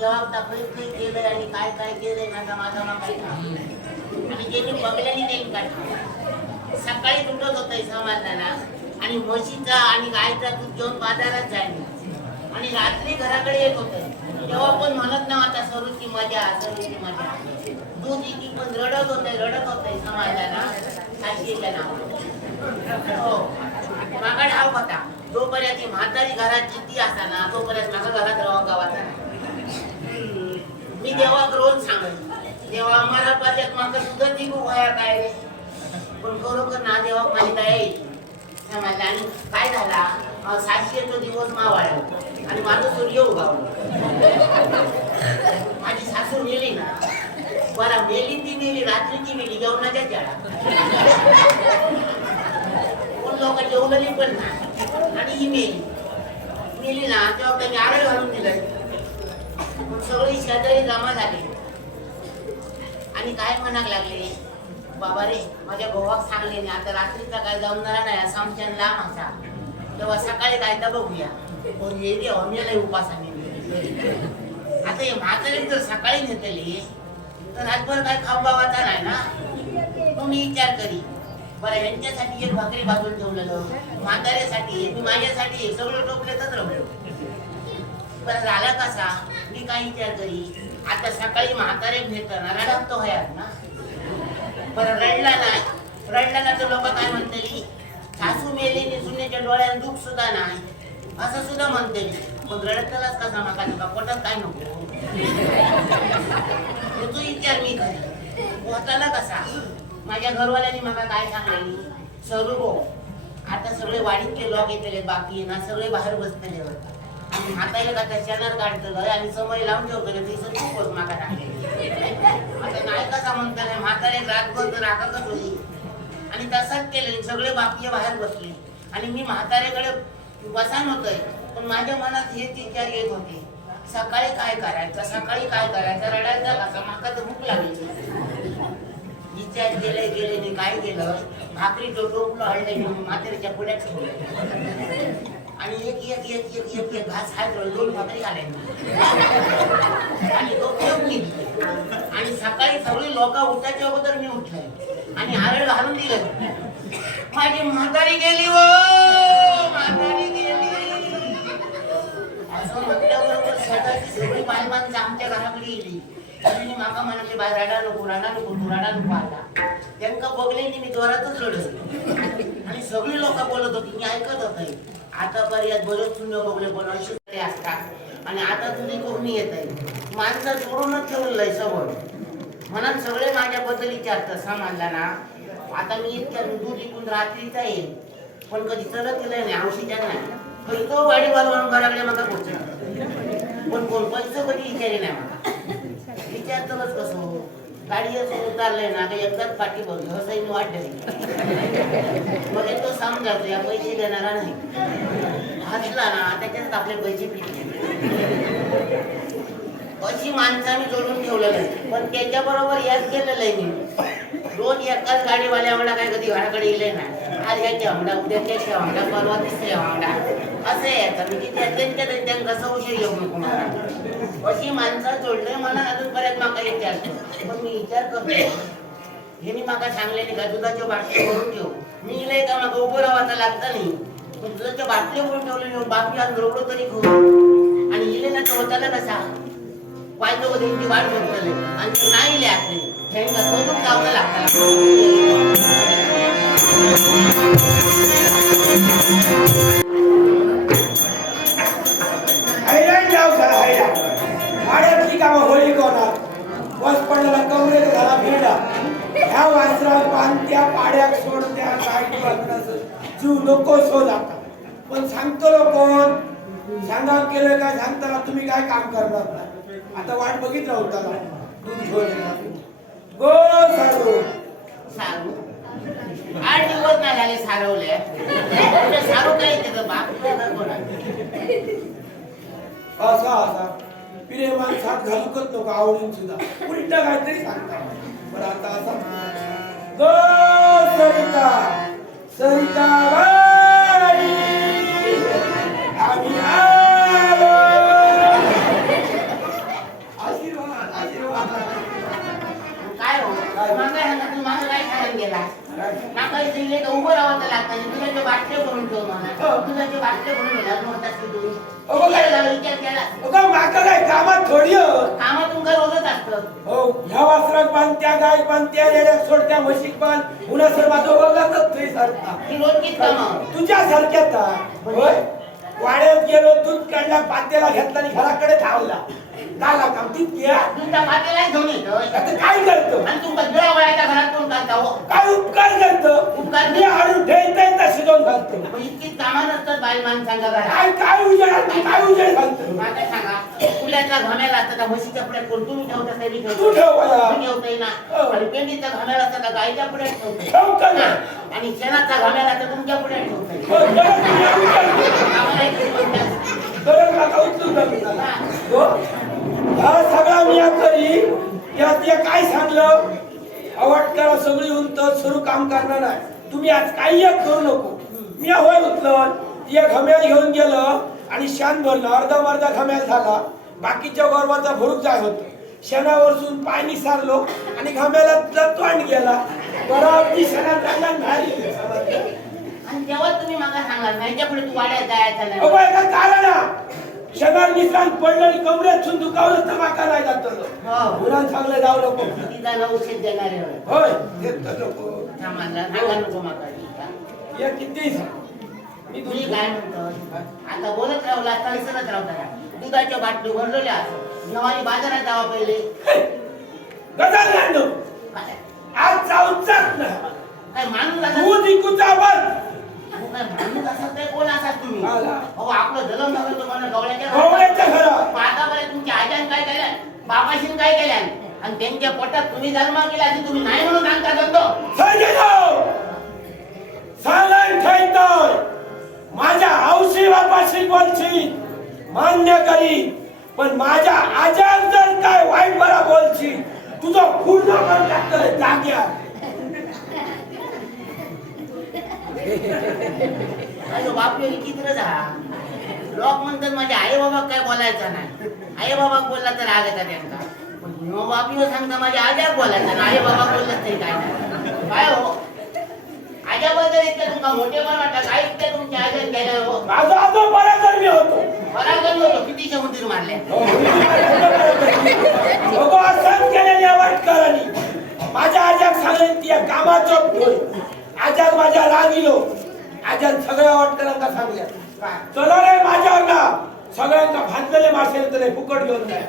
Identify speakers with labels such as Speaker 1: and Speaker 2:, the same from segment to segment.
Speaker 1: तेव्हा काही काही केलंय आणि काय काय केलंय माझा माझा मग काय ठाऊक. आणि गेली बघल्याने काय सकाळी तुटत होतंय समाजाला आणि म्हशीचा आणि गायचा दूध घेऊन बाजारात जायला आणि रात्री घराकडे येत होते. तेव्हा पण म्हणत ना आता सरूची मजा सरूची मजा. दूध इथे पण रडत होतंय रडत होते समाजाला साक्षीच्या नावाने हो. जोपर्यंत ती म्हातारी घरात जिद्दी असताना तोपर्यंत माझा घरात राहा गावाचा मी देवाक रोज सांगत देवा मला पाहिजेत माझं सुद्धा ती खूप काय पण खरोखर ना देवा माझी काय येईल समजलं आणि काय झाला? सातशेचा दिवस मावाळला. आणि माझं सूर्य उगावलं. माझी सासू मेली ना. बरा मेली ती मेली रात्रीची मेली जेवणाच्या त्याला कोण लोक जेवलेली पण नाही आणि ही मेली. मेली ना तेव्हा त्यांनी आरळ घालून दिलं मग सगळी शेजारी जमा झाली. आणि काय म्हणाक लागले? बाबा रे माझ्या भावाक सांगले नाही आता रात्रीचा काय जाऊन जरा नाही आमच्या लांब असा तेव्हा सकाळी काय तर बघूया. पण हे रे अमेला उपासाने आता हे म्हातारे जर सकाळी नेतले तर रातभर काय खांबावाचा नाही ना? मग मी विचार करी. बरं यांच्यासाठी एक भाकरी बाजून ठेवलेलं म्हाताऱ्यासाठी मी माझ्यासाठी एक, सगळं टोपलेतच रमलो बरं झाला कसा मी काय विचार करी आता सकाळी म्हातारे भेटताना रडत तो हयात ना. बरं रडला नाही रडला ना तर लोक काय म्हणतली सासू मेली सुनेच्या डोळ्यात दुःख सुद्धा नाही. असं सुद्धा म्हणते पण रडतलाच कसा माका नका पोटात काय नको? तू विचार मी घरी पोहताला कसा? माझ्या घरवाल्यांनी मला काय सांगलेली? सरू गो आता सगळे वाडीतले लोक येतले बाकी ना सगळे बाहेर बसतले आणि हाताला का त्या शेणार काढतलं? आणि समय लावून ठेवतले ते खूप खूपच माका टाकले. आता नाही कसा म्हणताना म्हातारे रातभर तर राखातच होती. आणि तसाच केले सगळे बाकी बाहेर बसले. आणि मी म्हातारेकडे बसान होतोय पण माझ्या मनात हेच विचार येत होते. सकाळी काय करायचं? सकाळी काय करायचं? रडायचं कसा माका तर भूक लागली. त्यात गेले गेले मी काय केलं? भाकरी टोटोपलं हळले म्हातारीच्या पुण्यात ठेवलं. आणि एक एक एक एक एक एक घास हात दोन भाकरी आले आणि तो ठेवून आणि सकाळी सगळी लोक उठायच्या अगोदर मी उठलोय आणि आरळ घालून दिलं. माझी म्हातारी गेली वो म्हातारी गेली. असं म्हटल्याबरोबर स्वतःची सगळी बाय आमच्या घराकडे गेली. आणि माका म्हणले बाय राडा नको राडा नको तू राडा नको आता. त्यांना बघले की मी जोरातच रडत. आणि सगळी लोक बोलत होती मी ऐकत होते. आतापर्यंत बरेच शून्य बघले पण अशी तरी असतात. आणि आता तुम्ही करून येत आहे. माणसं जोडूनच ठेवलंय सगळं. म्हणून सगळे माझ्याबद्दल विचारतात समाजला ना आता मी इतक्या दूध विकून रात्रीचा येईल पण कधी चलत गेलं नाही औषधा नाही. खैतो वाडी बालवान घराकडे मला पोहोचला. पण कोण पैसे कधी विचारे नाही मला विचारतलंच कसं हो. गाडी असं उतारलंय ना काही एकदाच पाठी बघ हसाई वाट धरली मग तो समजायचो या पैसे देणारा नाही. हसला ना त्याच्यात आपले पैसे फिरले अशी माणसं आम्ही जोडून ठेवलेलं आहे. पण त्याच्या बरोबर याच केलेलं आहे मी. रोज एकाच गाडीवाल्या आम्हाला काय कधी घराकडे येले नाही. आज याच्या आमडा उद्या त्याच्या आमडा परवा तिसऱ्या आमडा असं यायचं म्हणजे त्या त्यांच्या त्यांच्या उशीर येऊ नको मला अशी माणसं जोडले मला अजून बऱ्याच माका विचारतो पण मी विचार करतो. ह्यांनी माका सांगले नाही का? दुधाच्या बाटली भरून ठेव. मी इले का माका उभं राहायचं लागतं नाही. पण दुधाच्या बाटली भरून ठेवले बापी आज रोवलो तरी खाऊ आणि इले ना तो कसा? वायतो त्यांची वाट बघतले आणि तू नाही इले असले ह्यांना सोडून जावं
Speaker 2: बस पडलेला कमरेत झाला भेंडा. ह्या वासरा पानत्या पाड्याक सोडत्या काय जीव नको सो जाता पण सांगतो कोण? सांगा केलं काय सांगताना तुम्ही काय काम करणार नाही. आता वाट बघित राहू त्याला. दूध घेऊन. गो सारू
Speaker 1: सारू आठ दिवस नाही झाले सारवले. सारू काय त्याचं बाप?
Speaker 2: असा असा. पिरे माणसात घालूकच नको आवडून सुद्धा. उलट काहीतरी सांगता. पण आता असा गो सरिता सरिता आम्ही आलो.
Speaker 1: काय हो? तू मागं काय खायला गेला? उभं राहावं लागतं दुधाचे बाटले भरून ठेव मला. दुधाचे बाटले भरून गेला म्हणतात की तुम्ही
Speaker 2: अगं, काय?
Speaker 1: विचार झाला, विचार केला.
Speaker 2: माका थोडी हो
Speaker 1: कामात तुमचं रोजच असतं?
Speaker 2: हो, ह्या वासराक बांध त्या गाय बांध त्या रेड्याक सोड त्या म्हशीक बांध. उन्हा सर माझं वगळतच थंय सारखा.
Speaker 1: ही
Speaker 2: तुझ्या सारख्यात होय? वाड्यात गेलो दूध काढला पात्याला घेतला आणि घराकडे धावला. झाला काम तितक्या
Speaker 1: तुमच्या पातेला घेऊन येतो.
Speaker 2: आता काय करतो?
Speaker 1: आणि तुमचा गिळा वळायच्या घरात कोण करता हो.
Speaker 2: काय उपकार करतो?
Speaker 1: उपकार?
Speaker 2: मी आणून ठेवता येता शिजवून घालतो.
Speaker 1: मग इतकीच कामं नसतात बाई माणसांच्या घरात.
Speaker 2: काय काय उजेड आणतो, काय उजेड घालतो?
Speaker 1: सांगा. घाम्याला असतात त्या म्हशीच्या पुढ्यात कोण तुम्ही ठेवता तरी
Speaker 2: तू ठेव मला.
Speaker 1: तुम्ही ठेवताय ना
Speaker 2: हो.
Speaker 1: आणि पेंडीच्या त्या गायच्या पुढ्यात ठेवताय
Speaker 2: ठेव का ना?
Speaker 1: आणि शेणाचा घाम्याला तर तुमच्या पुढ्यात ठेवताय
Speaker 2: हो, गरज नाही, उचल.
Speaker 1: आम्हाला इथे म्हणतात,
Speaker 2: गरज नका उचलू नका. हो? हा सगळा मी करी त्यात ते काय सांगलं करा सगळी उंत सुरू काम करणार नाही तुम्ही आज काही एक करू नको मी होय उचलत ते घम्याल घेऊन गेलं आणि शान भरलं अर्धा मर्धा घम्याल झाला बाकीच्या गर्वाचा भरूक जाय होत. शेणावरसून पाणी सारलो आणि घम्याला तोंड गेला. बरोबर शेणात लागला नाही
Speaker 1: आणि तेव्हा तुम्ही मला सांगा पुढे तू वाड्यात जायचं नाही.
Speaker 2: कारण शेणार निसांत पडलं आणि कमरेत दुखावलं तर माका नाही जात
Speaker 1: हो.
Speaker 2: मुलांना सांगलं जाऊ नको.
Speaker 1: देणारे होय.
Speaker 2: देत नको.
Speaker 1: सांगा नको माका
Speaker 2: या किती. मी
Speaker 1: तुम्ही
Speaker 2: तुझी
Speaker 1: काय म्हणतो? आता बोलत राहला आता विसरत राहता दुधाच्या बाटली भरलेल्या नवानी बाजारात जावा पहिले.
Speaker 2: गजाल गांडू आज जाऊन जात ना.
Speaker 1: काय माणूस असा
Speaker 2: दूध इकूचा बंद
Speaker 1: अहो, काय माणूस असा काय कोण असा तुम्ही?
Speaker 2: आला.
Speaker 1: अहो आपलं जलम झालं तुम्हाला गवळ्याच्या
Speaker 2: गवळ्याच्या घरात.
Speaker 1: आतापर्यंत तुमच्या आजान काय बापाशीन काय केलं आणि त्यांच्या पोटात तुम्ही जन्म केला आणि तुम्ही नाही म्हणून सांगता
Speaker 2: माझ्या हौशी बापाशी बोलची मान्य करी पण माझ्या आजार जर काय वाईट बरा बोलची तुझं पूर्ण करून टाकतोय जाग्यात.
Speaker 1: अरे बापरे लोक म्हणतात माझे आई बाबा काय बोलायचं नाही. आई बाबा बोलला तर राग येतात त्यांना पण बापी सांगता माझ्या आजा बोलायचं ना आई बाबा बोललं तरी काय नाही. काय हो? आजाबद्दल इतकं तुमका मोठे पण वाटतं काय इतकं तुमच्या आजा गेल्या हो?
Speaker 2: माझा आजो बरा तर मी
Speaker 1: मला होतो किती समुद्र मारले
Speaker 2: केलेल्या वाटकरांनी माझ्या आजाक सांगले ती कामाचो होय आजाक माझ्या राग इलो हो. आजान सगळ्या वाटकरांका सांगल्या चलो रे माझ्यावर ना सगळ्यांका भाजलेले मासे तरी फुकट घेऊन नाही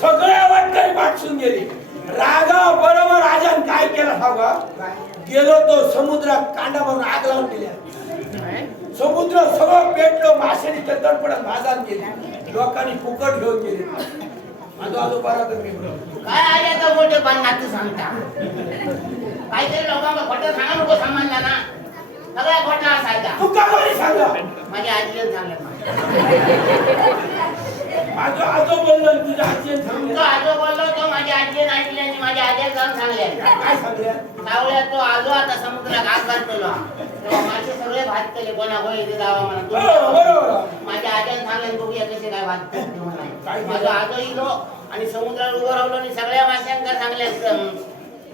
Speaker 2: सगळ्या वाटकरी पाठसून गेली. रागा बरोबर आजान काय केला सांगा? गेलो तो समुद्रात कांडा आग लावून दिल्या. समुद्र सगळं पेटलं माशाने त्या तडपडत भाजात गेले लोकांनी फुकट घेऊन गेले. माझं आजो बरा तर मी बरोबर.
Speaker 1: काय आजाचा मोठे पण नातू सांगता? काहीतरी लोकांना खोटं सांगा नको समजला ना. सगळ्या खोटा असायचा.
Speaker 2: तू का बरी सांगा?
Speaker 1: माझ्या आजीला मला.
Speaker 2: माझं आजो बोललो आणि तुझ्या आजीने
Speaker 1: तो
Speaker 2: सांगितलं
Speaker 1: आजो बोललो तो माझ्या आजीने ऐकले आणि माझ्या आजीला जाऊन सांगले.
Speaker 2: काय सांगल्या
Speaker 1: सावळ्या तो आलो आता समुद्रात आग घालतो तेव्हा माझे सगळे भात केले कोणा होय इथे जावा म्हणा माझ्या आजीने सांगले बघूया कसे काय भात करते
Speaker 2: काय
Speaker 1: म्हणा? माझं आजो इलो आणि समुद्रावर उभं राहिलो आणि सगळ्या माशांका सांगले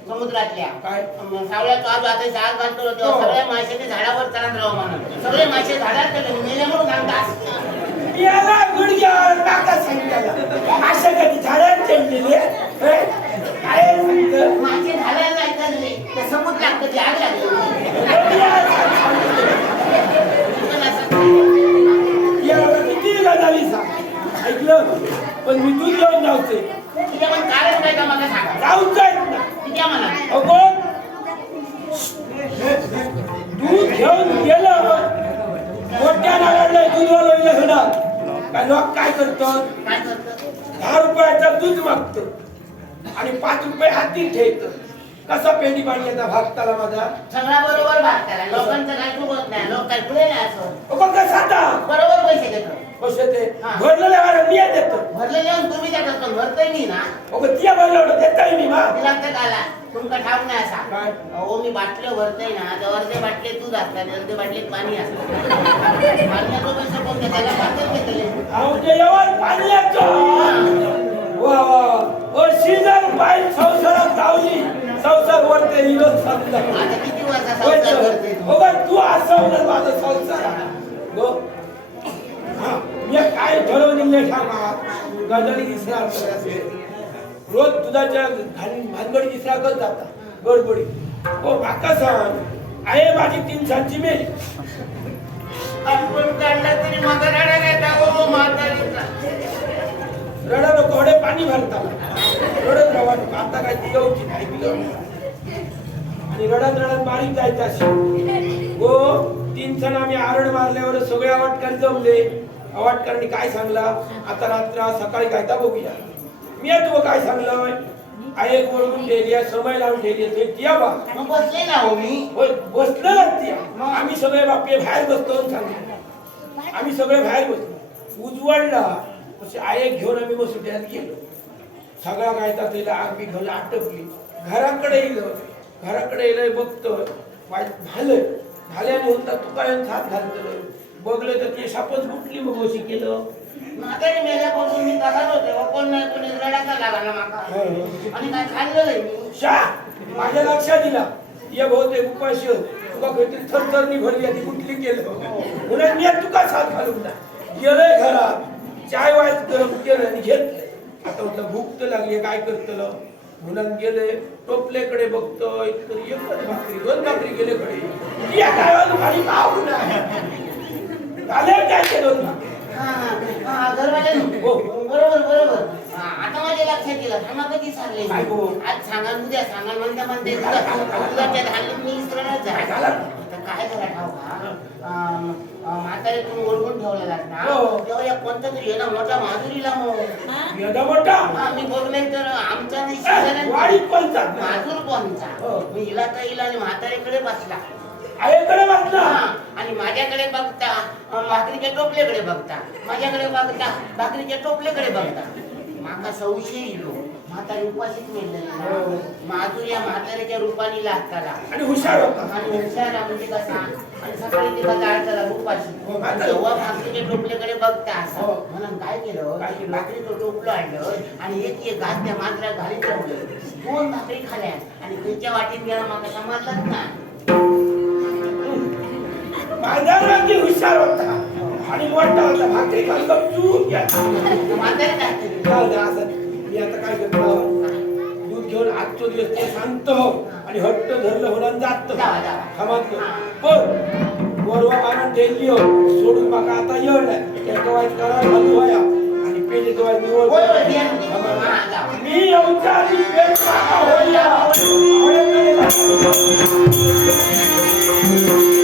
Speaker 1: समुद्रातल्या.
Speaker 2: काय?
Speaker 1: मग सावळ्यात आज आता आग घालतो. सगळ्या माशांनी झाडावर चढत राहू म्हणा सगळे मासे झाडात गेले मेले म्हणून सांगतात
Speaker 2: याला गुडघ्यावर टाका सांगितलं. अशा कधी झाडात चढलेले? काय?
Speaker 1: मासे झाडाला नाही. ते आग लागली
Speaker 2: किती गजाली सांग ऐकलं? पण मी दूध घेऊन जाऊचे.
Speaker 1: तिथे पण कारण काय का मला सांगा?
Speaker 2: जाऊन जाईल ना
Speaker 1: तिथे म्हणा
Speaker 2: अगो दूध घेऊन गेलं मोठ्या नारळलं दूध वालोईला होणार काय लोक काय करतात?
Speaker 1: काय करतं
Speaker 2: दहा रुपयाचं दूध मागतो. आणि पाच रुपये हाती ठेवतो. कसा पेंडी पाणी येतात भागताला माझा?
Speaker 1: सगळा बरोबर भाग करा लोकांचं काय चुकत नाही. लोक काय पुढे नाही असं
Speaker 2: अगो कसा आता.
Speaker 1: बरोबर पैसे देतो.
Speaker 2: कसे ते
Speaker 1: हा.
Speaker 2: भरलेल्या वारा मी देतो.
Speaker 1: भरले येऊन तुम्ही देतात पण भरतोय मी ना.
Speaker 2: अगो तिया भरलं देताय मी मा.
Speaker 1: तिला तर आला तुमका ठाऊक नाही असा? अहो मी बाटले भरतोय ना तर अर्धे बाटले दूध असतात अर्धे बाटलीत पाणी असतं पाण्याचं पैसे कोण त्याला पातळ घेतले
Speaker 2: अहो ते एवढं पाणी येतो वा वा वा. ओ शिजर बाई संसारात जाऊनी संसार वरते
Speaker 1: आता किती वर्ष संसार. करते तू?
Speaker 2: हो तू माझा संसार गो हा, मी काय ठरवून नाही ठामा दिसणार रोज दुधाच्या घाण भानगडी दिसणार करत जाता. गडबडी. हो माका सांग आहे माझी तीन सांची मेली
Speaker 1: आपण काढला तरी माझा राडा काय टाको म्हातारीचा
Speaker 2: रडा. नको हडे पाणी भरता. रडत राहा नको. आता काय तिगवची नाही तिगवची आणि रडत रडत बारीक जायचं अशी हो तीन सण आम्ही आरड मारल्यावर सगळे आवाटकार जमले. आवाटकारणी काय सांगला? आता रात्र सकाळी काय ता बघूया. मी तुला काय सांगलं एक ओळखून ठेवली समय लावून ठेवली आहे, ते तिया बा
Speaker 1: मग बसले ना हो मी.
Speaker 2: होय बसलं ना तिया आम्ही सगळे बापे बाहेर बसतो सांगितलं. आम्ही सगळे बाहेर बसलो उजवडला तसे आये घेऊन आम्ही मसुट्यात गेलो. सगळा काय त्याला आम्ही घेऊन आटपली. घराकडे येलो. घराकडे येलोय बघतो झालं झाल्याने म्हणता तू काय साथ घालतो बघलं तर ते सापच फुटली मग अशी केलं.
Speaker 1: म्हातारी मेल्यापासून मी तसाच होते हो, कोण नाही कोणी रडायचा लागला माका. आणि काय खाल्लं नाही मी.
Speaker 2: शा माझ्या लक्षात दिला. ये बहुतेक उपाशी तुका काहीतरी थरथरणी भरली आणि कुठली केलं. म्हणून मी तुका साथ घालून ना गेलंय घरात. चाय वायच गरम केलं आणि घेतलं. आता म्हटलं भूक तर लागली काय करतलं? म्हणून गेले टोपलेकडे बघतोय. तर एकच भाकरी दोन भाकरी गेलेकडे या काय खाली खाऊ काय
Speaker 1: हा, घरवाले. बरोबर बरोबर हा, आता माझ्या लक्षात येईल थांबा कधी
Speaker 2: हो?
Speaker 1: आज सांगाल उद्या सांगाल म्हणता म्हणते मी
Speaker 2: काय. झालं?
Speaker 1: आता काय करा ठाऊ का म्हातारे तुम्ही ओळखून ठेवलेला ना
Speaker 2: हो.
Speaker 1: तेव्हा या कोणता तरी ना मोठा माधुरीला मग
Speaker 2: मोठा
Speaker 1: मी बघले तर आमचा नाही शेजाऱ्यांचा. माधुर कोणचा
Speaker 2: हो.
Speaker 1: मी हिला तर आणि म्हातारीकडे बसला
Speaker 2: आईकडे
Speaker 1: हा, आणि माझ्याकडे बघता भाकरीच्या टोपल्याकडे बघता माझ्याकडे बघता भाकरीच्या टोपल्याकडे बघता. माका संशय येलो म्हातारी उपाशीच
Speaker 2: हो.
Speaker 1: मिळलं माधुर या म्हाताऱ्याच्या रूपाने लागताला
Speaker 2: आणि हुशार होता.
Speaker 1: आणि हुशार म्हणजे कसा? आणि सकाळी तिला जाळताला उपाशी.
Speaker 2: हो.
Speaker 1: जेव्हा भाकरीच्या टोपल्याकडे बघता असं
Speaker 2: हो.
Speaker 1: म्हणून काय केलं?
Speaker 2: काय केलं?
Speaker 1: भाकरीचं टोपलं आणलं आणि एक एक घास त्या मात्रा घालीत ठेवलं दोन भाकरी खाल्या आणि तुमच्या वाटीत गेला माका समजलाच ना
Speaker 2: बाजारात हुशार होता. आणि मोठा होता. भाकरी असं. मी आता काय करतो? दूध घेऊन आजचो दिवस ते सांगतो आणि हट्ट धरलं होणार जात
Speaker 1: जावा.
Speaker 2: थांबतो पण वरवा मारून हो. सोडून माका आता येऊ नाही. एका वाईट करा घालू वया आणि वाईट निवड
Speaker 1: होय, होय. हा.
Speaker 2: मी पेट होया